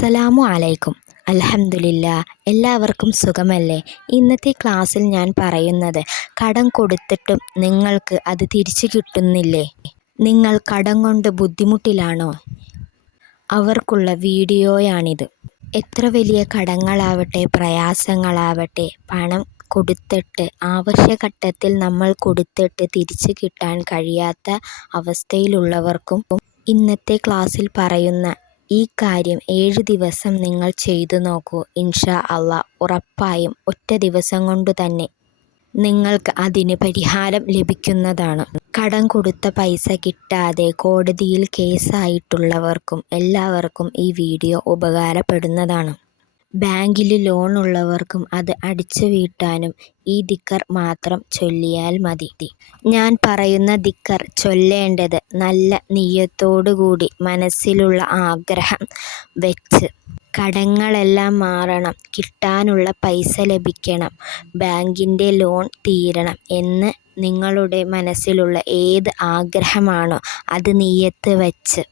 അസ്സലാമു അലൈക്കും. അൽഹംദുലില്ലാ, എല്ലാവർക്കും സുഖമല്ലേ? ഇന്നത്തെ ക്ലാസ്സിൽ ഞാൻ പറയുന്നത്, കടം കൊടുത്തിട്ടും നിങ്ങൾക്ക് അത് തിരിച്ചു കിട്ടുന്നില്ലേ? നിങ്ങൾ കടം കൊണ്ട് ബുദ്ധിമുട്ടിലാണോ? അവർക്കുള്ള വീഡിയോയാണിത്. എത്ര വലിയ കടങ്ങളാവട്ടെ, പ്രയാസങ്ങളാവട്ടെ, പണം കൊടുത്തിട്ട് ആവശ്യഘട്ടത്തിൽ നമ്മൾ കൊടുത്തിട്ട് തിരിച്ചു കിട്ടാൻ കഴിയാത്ത അവസ്ഥയിലുള്ളവർക്കും ഇന്നത്തെ ക്ലാസ്സിൽ പറയുന്ന ഈ കാര്യം 7 ദിവസം നിങ്ങൾ ചെയ്തു നോക്കൂ. ഇൻഷാ അള്ളാഹ്, ഉറപ്പായും ഒറ്റ ദിവസം കൊണ്ട് തന്നെ നിങ്ങൾക്ക് അതിന് പരിഹാരം ലഭിക്കുന്നതാണ്. കടം കൊടുത്ത പൈസ കിട്ടാതെ കോടതിയിൽ കേസായിട്ടുള്ളവർക്കും എല്ലാവർക്കും ഈ വീഡിയോ ഉപകാരപ്പെടുന്നതാണ്. ബാങ്കിൽ ലോൺ ഉള്ളവർക്കും അത് അടിച്ചു വീട്ടാനും ഈ ദിക്കർ മാത്രം ചൊല്ലിയാൽ മതി. ഞാൻ പറയുന്ന ദിക്കർ ചൊല്ലേണ്ടത് നല്ല നിയ്യത്തോടുകൂടി, മനസ്സിലുള്ള ആഗ്രഹം വെച്ച്. കടങ്ങളെല്ലാം മാറണം, കിട്ടാനുള്ള പൈസ ലഭിക്കണം, ബാങ്കിൻ്റെ ലോൺ തീരണം എന്ന് നിങ്ങളുടെ മനസ്സിലുള്ള ഏത് ആഗ്രഹമാണോ അത് നിയ്യത്ത് വെച്ച്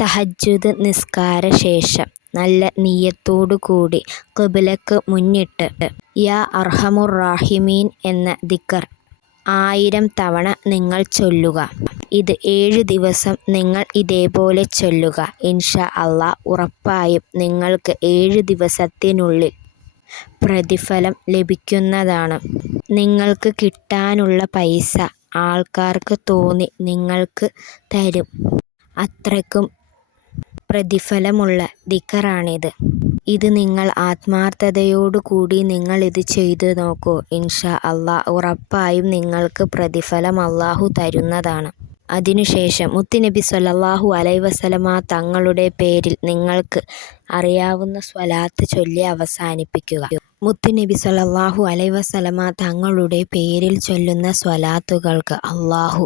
തഹജ്ജുദ് നിസ്കാര ശേഷം നല്ല നിയ്യത്തോടു കൂടി ഖിബ്ലക്ക് മുന്നിട്ട് യാ അർഹമുർ റാഹിമീൻ എന്ന ദിക്ർ 1000 തവണ നിങ്ങൾ ചൊല്ലുക. ഇത് 7 ദിവസം നിങ്ങൾ ഇതേപോലെ ചൊല്ലുക. ഇൻഷാ അള്ളാഹ്, ഉറപ്പായും നിങ്ങൾക്ക് 7 ദിവസത്തിനുള്ളിൽ പ്രതിഫലം ലഭിക്കുന്നതാണ്. നിങ്ങൾക്ക് കിട്ടാനുള്ള പൈസ ആൾക്കാർക്ക് തോന്നി നിങ്ങൾക്ക് തരും. അത്രയ്ക്കും പ്രതിഫലമുള്ള ദിക്റാണിത്. ഇത് നിങ്ങൾ ആത്മാർത്ഥതയോടുകൂടി നിങ്ങൾ ഇത് ചെയ്തു നോക്കൂ. ഇൻഷാ അള്ളാഹ്, ഉറപ്പായും നിങ്ങൾക്ക് പ്രതിഫലം അള്ളാഹു തരുന്നതാണ്. അതിനുശേഷം മുത്തുനബി സ്വല്ലല്ലാഹു അലൈഹി വസല്ലമ തങ്ങളുടെ പേരിൽ നിങ്ങൾക്ക് അറിയാവുന്ന സ്വലാത്ത് ചൊല്ലി അവസാനിപ്പിക്കുക. മുത്തുനബി സ്വല്ലല്ലാഹു അലൈഹി വസല്ലമ തങ്ങളുടെ പേരിൽ ചൊല്ലുന്ന സ്വലാത്തുകൾക്ക് അള്ളാഹു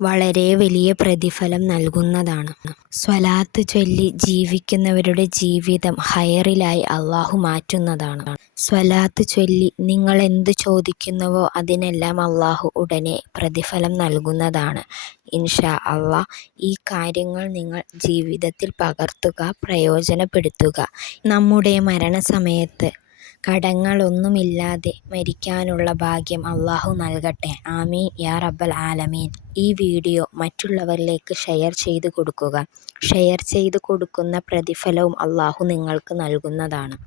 വളരെ വലിയ പ്രതിഫലം നൽകുന്നതാണ്. സ്വലാത്ത് ചൊല്ലി ജീവിക്കുന്നവരുടെ ജീവിതം ഹൈറിലായി അള്ളാഹു മാറ്റുന്നതാണ്. സ്വലാത്ത് ചൊല്ലി നിങ്ങൾ എന്ത് ചോദിക്കുന്നുവോ അതിനെല്ലാം അള്ളാഹു ഉടനെ പ്രതിഫലം നൽകുന്നതാണ്. ഇൻഷാ അള്ളാഹ്, ഈ കാര്യങ്ങൾ നിങ്ങൾ ജീവിതത്തിൽ പകർത്തുക, പ്രയോജനപ്പെടുത്തുക. നമ്മുടെ മരണസമയത്ത് കടങ്ങളൊന്നുമില്ലാതെ മരിക്കാനുള്ള ഭാഗ്യം അള്ളാഹു നൽകട്ടെ. ആമീൻ യാ റബ്ബൽ ആലമീൻ. ഈ വീഡിയോ മറ്റുള്ളവരിലേക്ക് ഷെയർ ചെയ്ത് കൊടുക്കുക. ഷെയർ ചെയ്ത് കൊടുക്കുന്ന പ്രതിഫലവും അള്ളാഹു നിങ്ങൾക്ക് നൽകുന്നതാണ്.